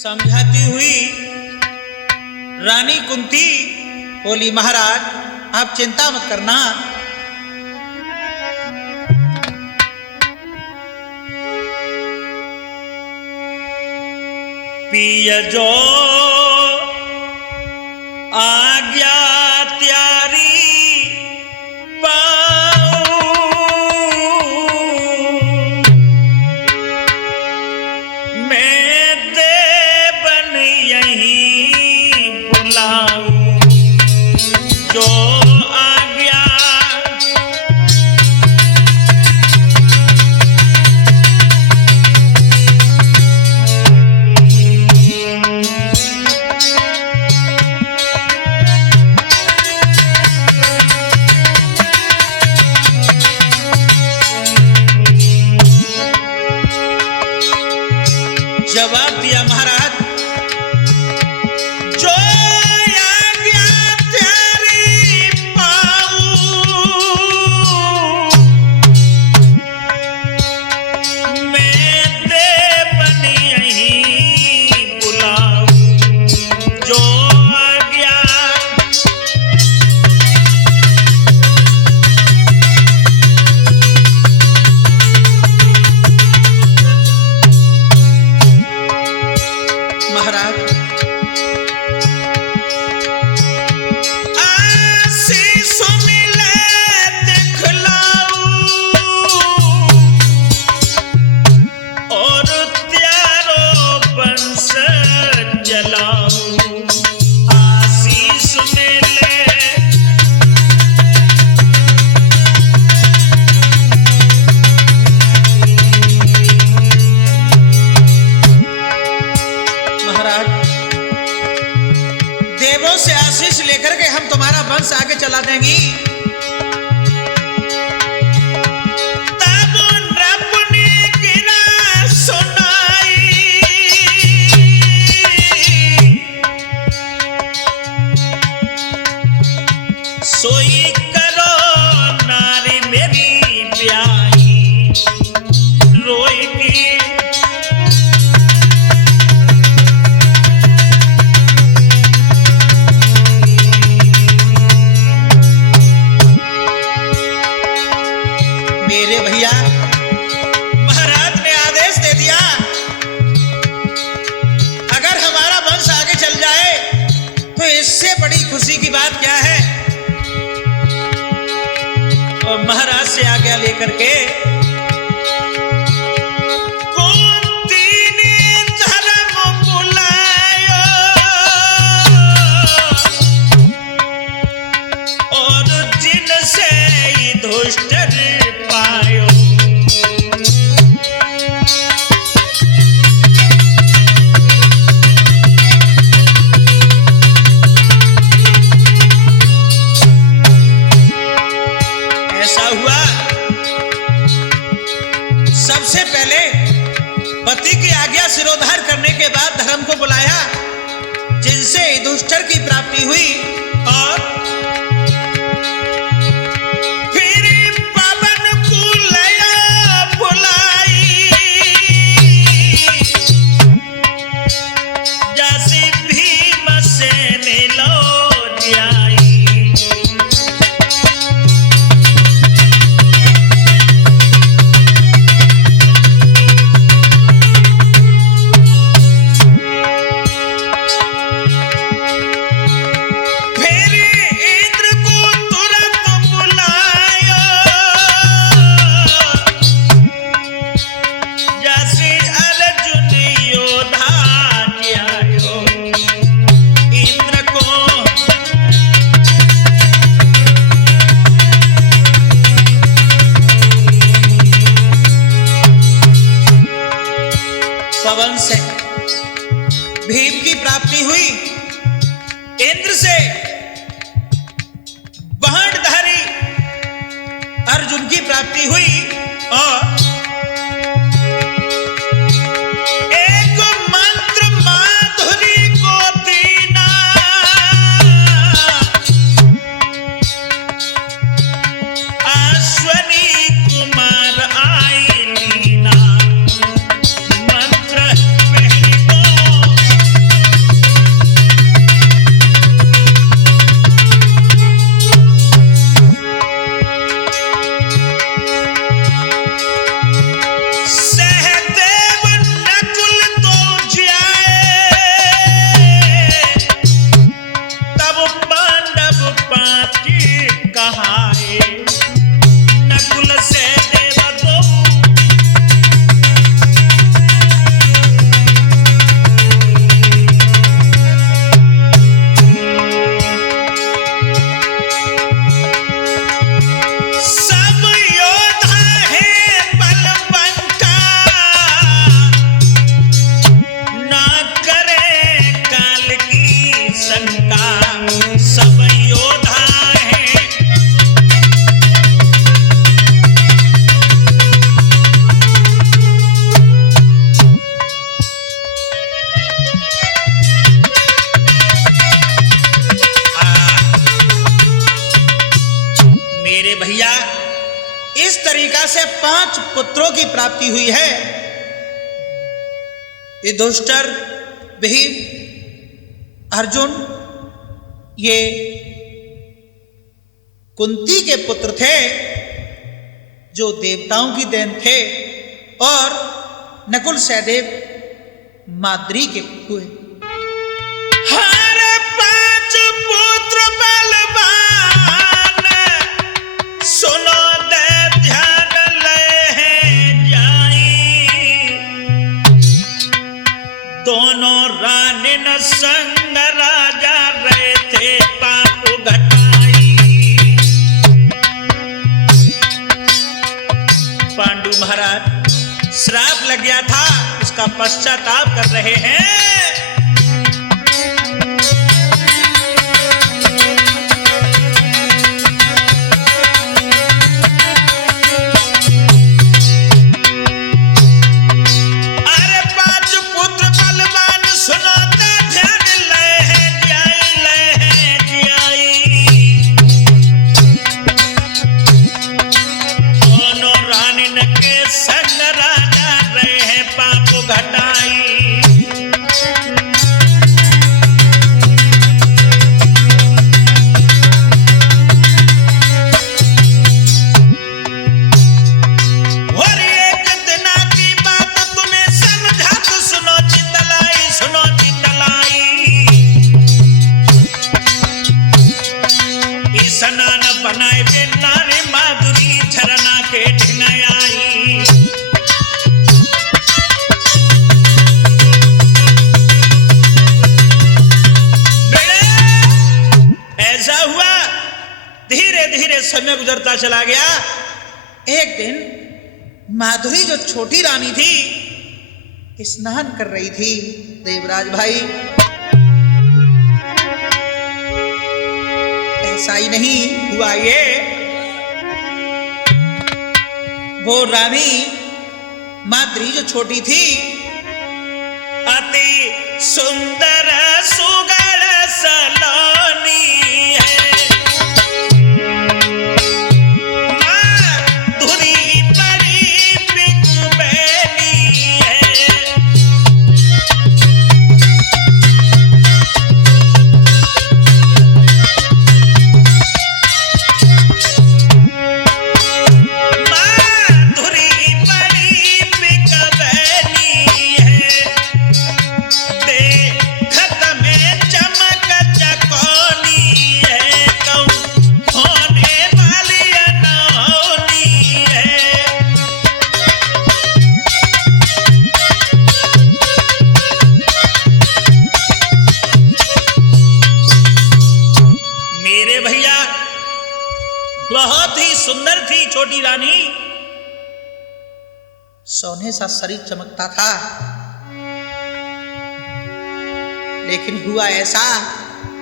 समझाती हुई रानी कुंती बोली, महाराज आप चिंता मत करना, पिय जो आज्ञा त्यारी जवाब दिया, महाराज जो आज्ञा त्यारी पाऊं, मैं दे बनी यहीं बुलाऊं, जो आज्ञा महाराज आशीष मिले दिखलाऊं और त्यारो बंस जलाऊं, आशीष मिले देवों से आशीष लेकर के हम तुम्हारा वंश आगे चला देंगी। तब नभ ने गिरा सुनाई, सोई करो नारी मेरी ब्याही, रोएगी मेरे भैया। महाराज ने आदेश दे दिया, अगर हमारा वंश आगे चल जाए तो इससे बड़ी खुशी की बात क्या है। और महाराज से आज्ञा लेकर के कुंती ने धर्म बुलायो और जिनसे दुष्ट पायो, ऐसा हुआ। सबसे पहले पति की आज्ञा सिरोधार करने के बाद धर्म को बुलाया, जिनसे युधिष्ठिर की प्राप्ति हुई, और पवन से भीम की प्राप्ति हुई, इंद्र से बाणधारी अर्जुन की प्राप्ति हुई, और एक मंत्र माधुरी को दीना, अश्वनी कुमार आई लीना, मंत्र पहली को पिता से 5 पुत्रों की प्राप्ति हुई है। युधिष्ठिर, भीम, अर्जुन ये कुंती के पुत्र थे जो देवताओं की देन थे, और नकुल सहदेव माद्री के हुए। हर 5 पुत्र बलवान, सुनो दे ध्यान ले जाई, दोनों रानिन संग राजा रहे थे पाप घटाई। पांडु महाराज श्राप लग गया था, उसका पश्चाताप कर रहे हैं। अरे 5 पुत्र बलवान, सुनो ते ध्यान ले जाई, दोनों रानिन के संग राजा रहे हैं पाप घटाई। और एक दिना की बात तुम्हें समझा तो सुनो चितलाई, सुनो चितलाई। स्नान बनाए बिना रे माधुरी झरना के ढिंगाई। ऐसा हुआ, धीरे धीरे समय गुजरता चला गया। एक दिन माधुरी जो छोटी रानी थी स्नान कर रही थी। देवराज भाई, ऐसा ही नहीं हुआ ये, वो रानी माद्री जो छोटी थी अति सुंदर सुगढ़ सलोनी है। माधुरी बड़ी बिकुबैनी है। बहुत ही सुंदर थी छोटी रानी, सोने सा शरीर चमकता था। लेकिन हुआ ऐसा,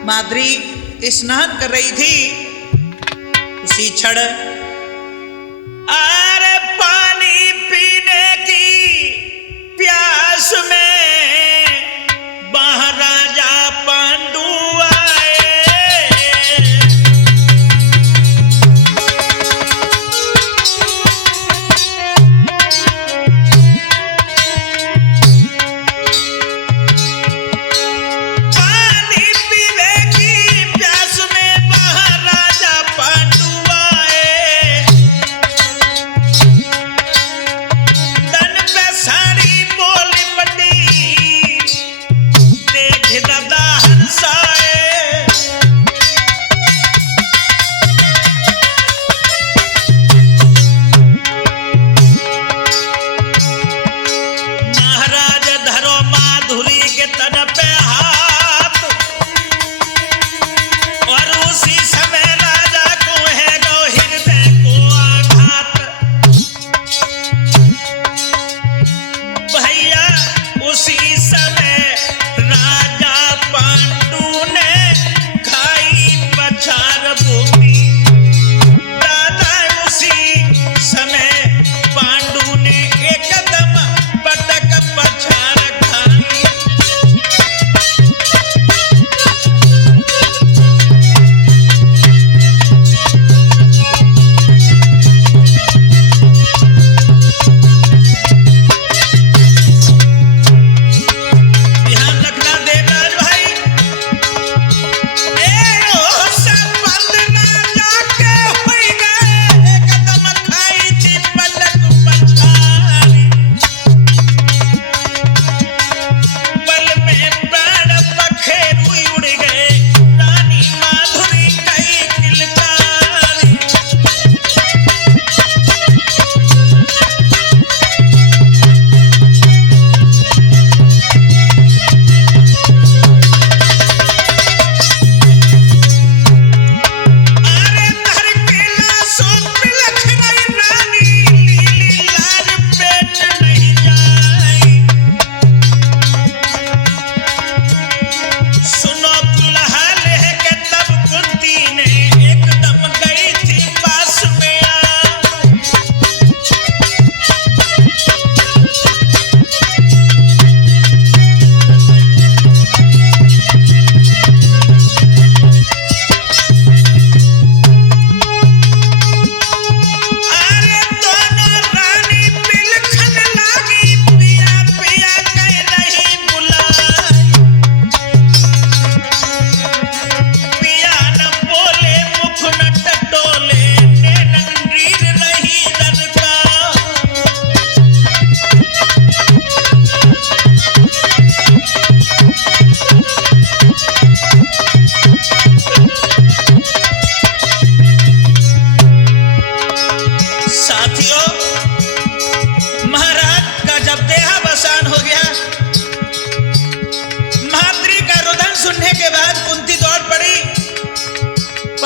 माद्री स्नान कर रही थी, उसी क्षण अरे पानी पीने की प्यास में महाराजा पांडु आए।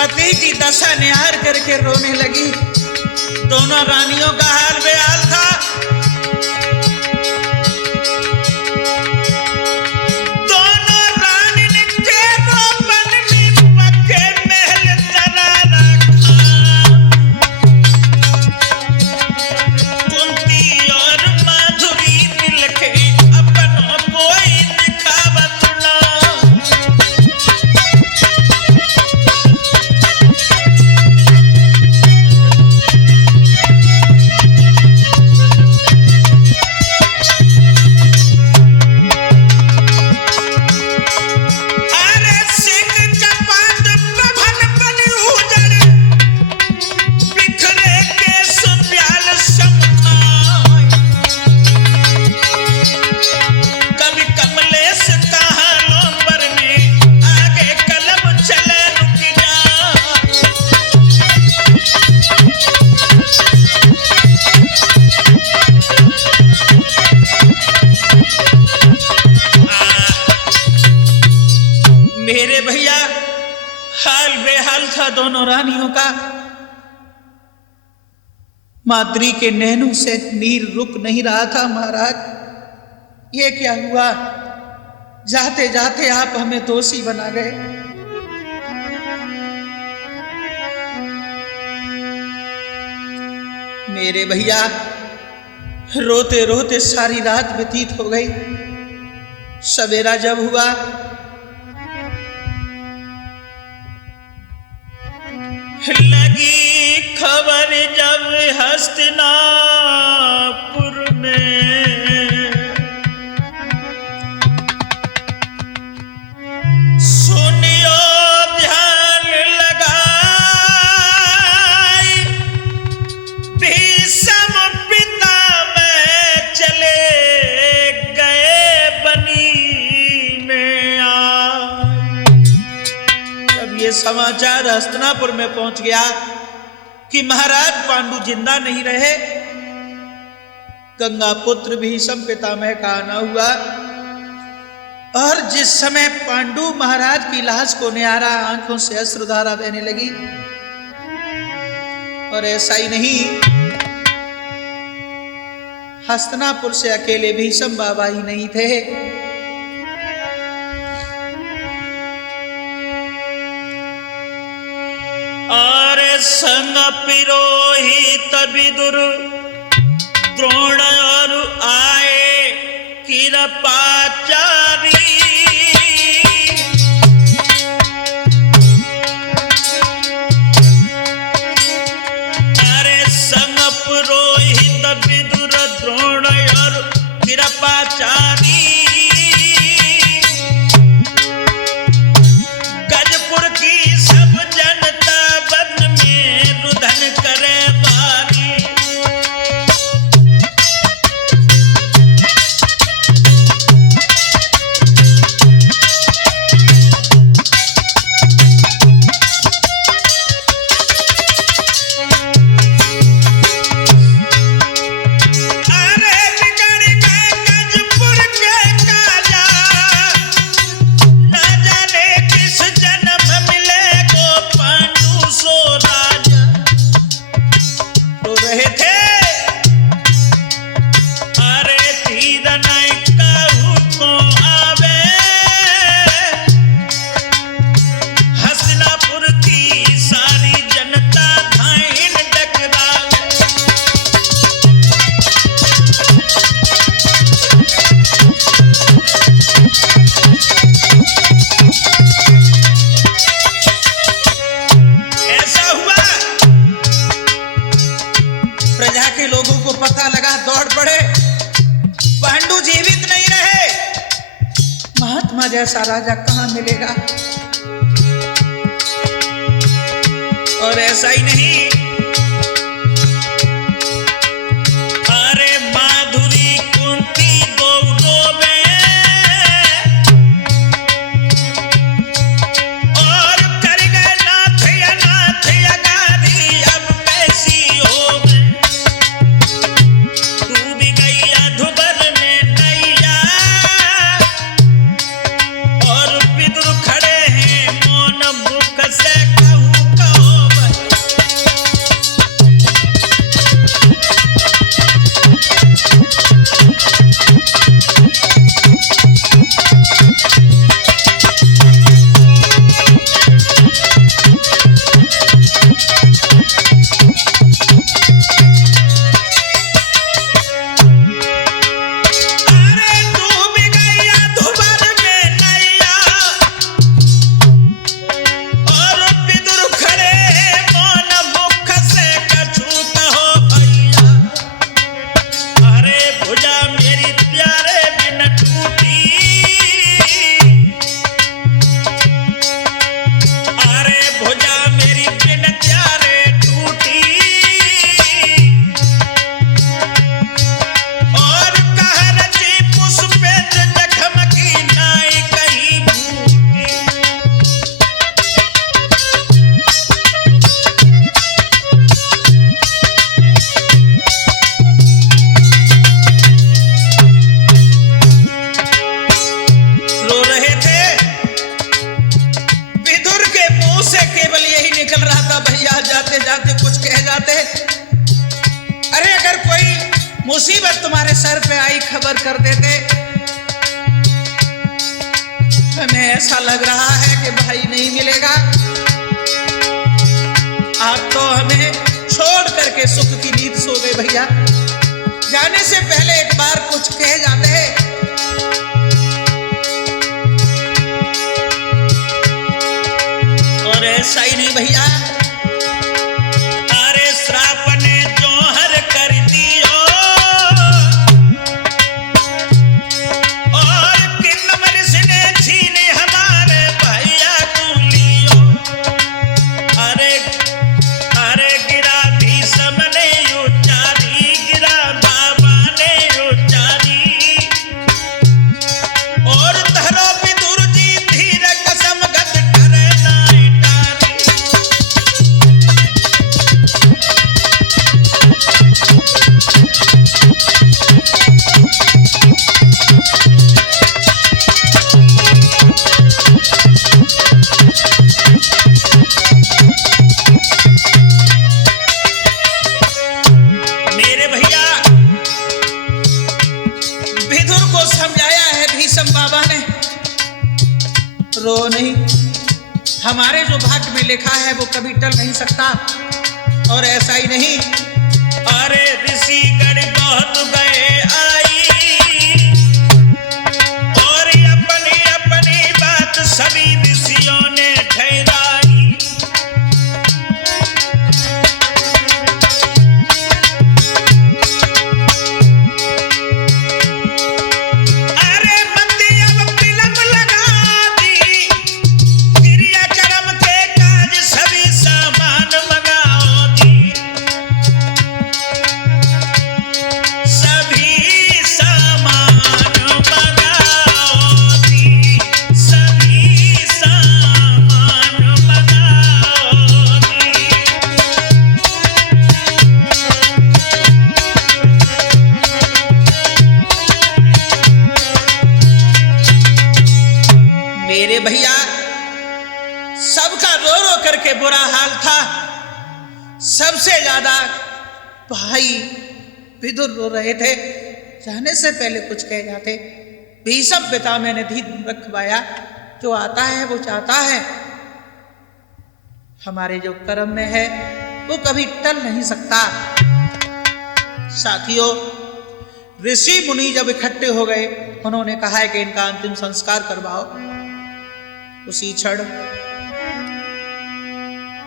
पति की दशा निहार करके रोने लगी। दोनों रानियों का हाल बेहाल था। दोनों रानी के रोपन में पक्के महल तना रखा। कुंती और माधुरी मिल के अपनों कोई दिखावत ना। मेरे भैया हाल बेहाल था दोनों रानियों का। माद्री के नैनों से नीर रुक नहीं रहा था। महाराज ये क्या हुआ? जाते जाते आप हमें दोषी बना गए। मेरे भैया रोते रोते सारी रात व्यतीत हो गई। सवेरा जब हुआ लगी खबर जब हस्तिनापुर में, सुनियो ध्यान लगाई भीषम पिता में चले गए बनी में आए। जब ये समाचार हस्तिनापुर में पहुंच गया कि महाराज पांडु जिंदा नहीं रहे, गंगा पुत्र भीषम पितामह का आना हुआ। और जिस समय पांडु महाराज की लाश को निहारा, आंखों से अश्रुधारा बहने लगी। और ऐसा ही नहीं, हस्तिनापुर से अकेले भीषम बाबा ही नहीं थे। और संग पुरोहित विदुर द्रोण और आए कृपाचारी। अरे संग पुरोहित विदुर द्रोण और कृपाचारी, गजपुर की सब जनता बन में रुदन करे बारी। प्रजा के लोगों को पता लगा, दौड़ पड़े। पांडु जीवित नहीं रहे। महात्मा जैसा राजा कहां मिलेगा? और ऐसा ही नहीं, अरे माधुरी कुंती गौरव में और कर गए नाथ अगारी। अब कैसी हो डूब गई अधुबर में नैया। और विदुर खड़े हैं मौन मुख से कहूं भैया जाते जाते कुछ कह जाते, अरे अगर कोई मुसीबत तुम्हारे सर पे आई खबर कर देते। हमें ऐसा लग रहा है कि भाई नहीं मिलेगा, आप तो हमें छोड़ करके सुख की नींद सो गए भैया। जाने से पहले एक बार कुछ कह जाते। और ऐसा ही नहीं भैया, अरे श्राप ने जोहर कर दियो और किन्नर ने छीने हमारे भैया को लियो। अरे अरे गिरा भीषम ने उचारी, गिरा बाबा ने उचारी और धरो विदुर जी धीर कसम गत करे नाई टारी। मेरे भैया विदुर को समझाया है भीष्म बाबा ने, रो नहीं, हमारे जो भाग्य में लिखा है वो कभी टल नहीं सकता। और ऐसा ही नहीं, अरे ऋषि गण बहुत गए आई और अपनी अपनी बात सभी ऋषियों ने ठहराई। अरे मंदी अब फिल्म लगा दी, क्रियाक्रम के काज सभी सामान मंगाओ दी, सभी सामान मंगाओ दी, सभी सामान मंगाओ दी। मेरे भैया सबका रो रो करके बुरा हाल था। सबसे ज्यादा भाई विदुर रो रहे थे। जाने से पहले कुछ कह जाते, भीष्म पितामह ने धीर रखवाया, जो आता है वो चाहता है, हमारे जो कर्म में है वो कभी टल नहीं सकता। साथियों, ऋषि मुनि जब इकट्ठे हो गए, उन्होंने कहा है कि इनका अंतिम संस्कार करवाओ। उसी क्षण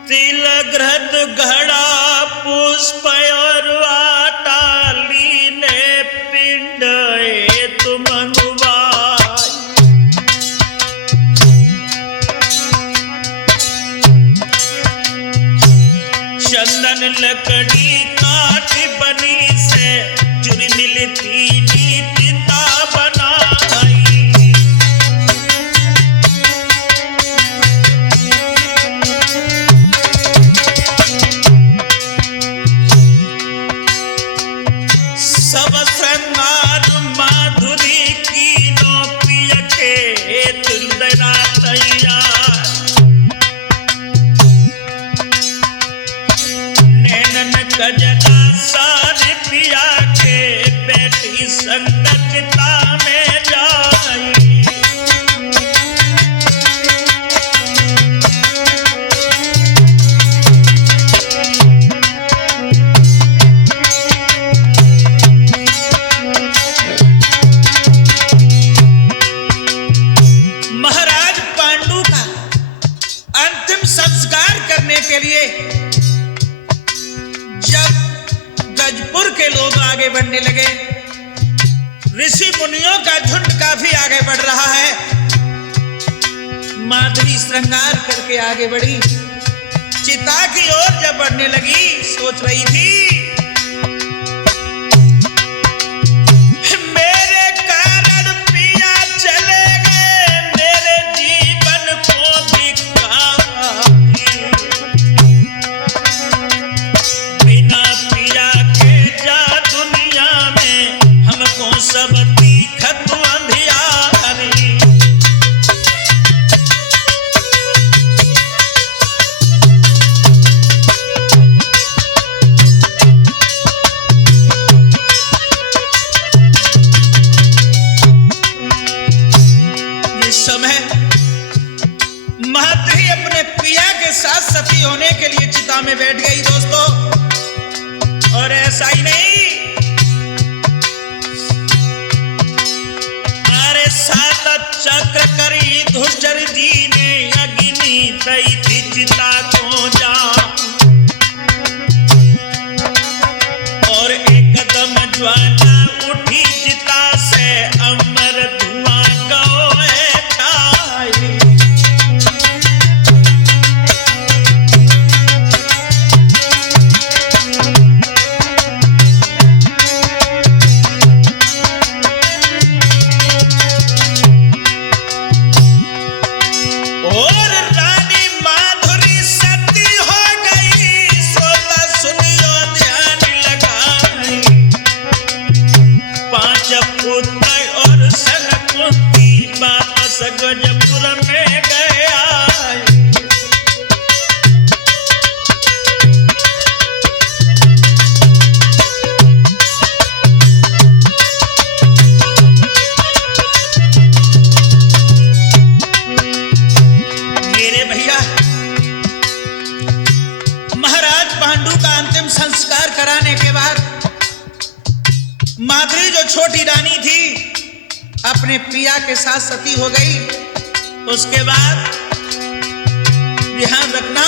तिलघृत घड़ा पुष्प और वाटाली ने पिंड तुम मंगवाई। चंदन लकड़ी काठ बनी से चुरी मिलती नीतिता बनाई। सब श्रृंगार माधुरी की नो प्रिय के तुलना तैयार। नैनन कजरा सारे पिया के बैठी संगतता में जाई। महाराज पांडु का अंतिम संस्कार करने के लिए जब गजपुर के लोग आगे बढ़ने लगे, ऋषि मुनियों का झुंड काफी आगे बढ़ रहा है। माधुरी श्रृंगार करके आगे बढ़ी, चिता की ओर जब बढ़ने लगी, सोच रही थी मेरे कारण पिया चले गए, मेरे जीवन को भिखारी। बिना पिया के जा दुनिया में हमको सब दिखत अंधियारी। समय माद्री अपने पिया के साथ सती होने के लिए चिता में बैठ गई दोस्तों। और ऐसा ही नहीं, अरे 7 चक्र करी धुर्जर जी ने अग्नि दई थी चिता को जा, और एक कदम ज्वाला उठी चिता से अमर धुआं गए छाई। और रानी माधुरी सती हो गई, श्रोता सुनियो ध्यान लगाई। 5 पुत्र और संग कुंती वापस गजपुर में गया। मेरे भैया, महाराज पांडु का अंतिम संस्कार कराने के बाद माद्री जो छोटी रानी थी अपने पिया के साथ सती हो गई। उसके बाद ध्यान रखना,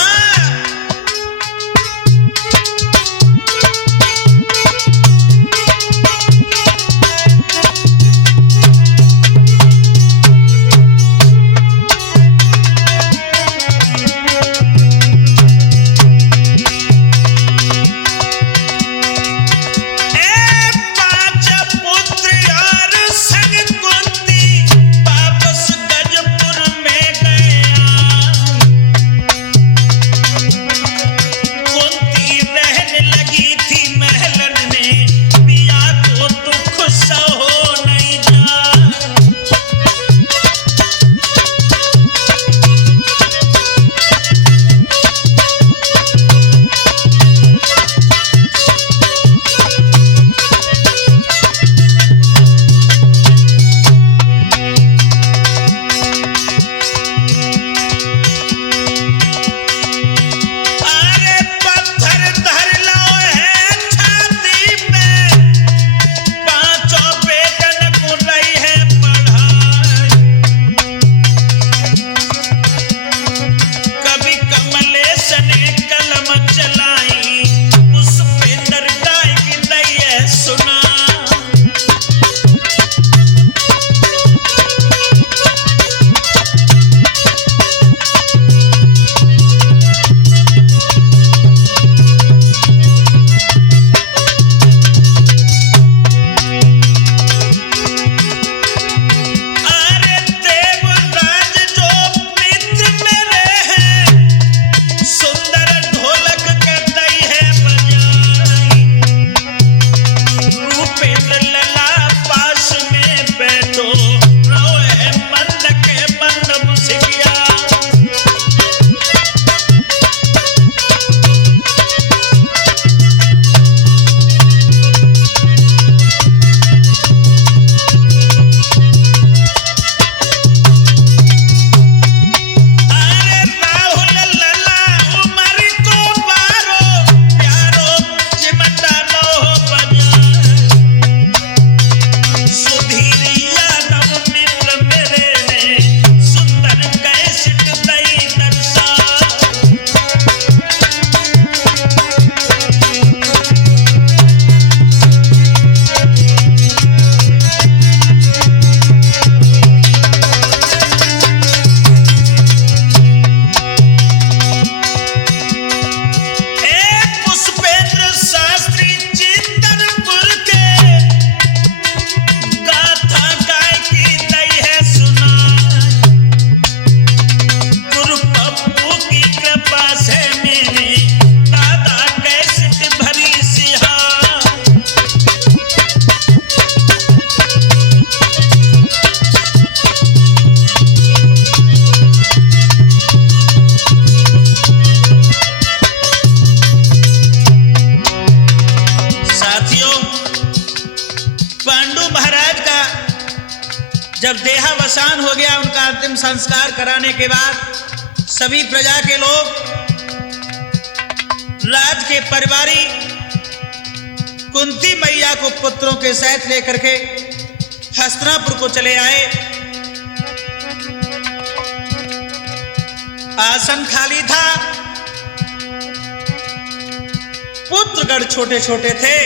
जब देहावसान हो गया, उनका अंतिम संस्कार कराने के बाद सभी प्रजा के लोग, राज के परिवारी कुंती मैया को पुत्रों के सहित लेकर के हस्तिनापुर को चले आए। आसन खाली था, पुत्रगण छोटे छोटे थे।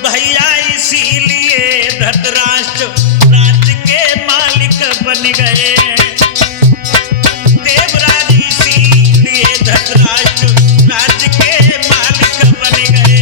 भैया इसीलिए धृतराष्ट्र राज्य के मालिक बन गए। देवराज इसीलिए धृतराष्ट्र राज्य के मालिक बन गए।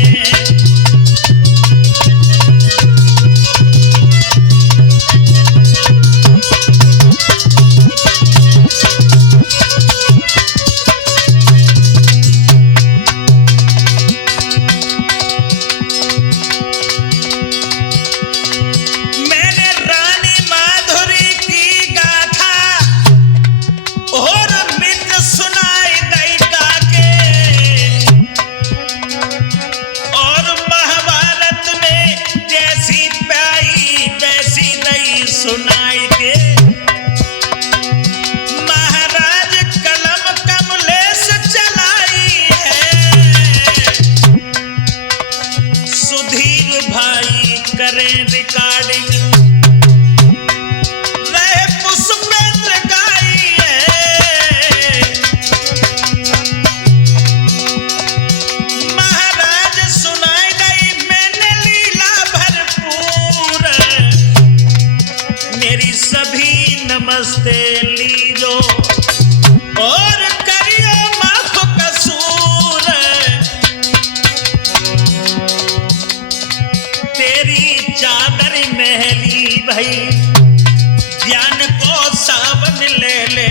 सुनाई के महाराज कलम कमलेश चलाई है। सुधीर भाई करें रिकॉर्डिंग, रहे पुष्पेंद्र गाई है। महाराज सुनाई गई मैंने लीला भरपूर। मेरी सभी नमस्ते लीजो और करियो माफ कसूर। तेरी चादर महली भई, ज्ञान को सावन ले ले।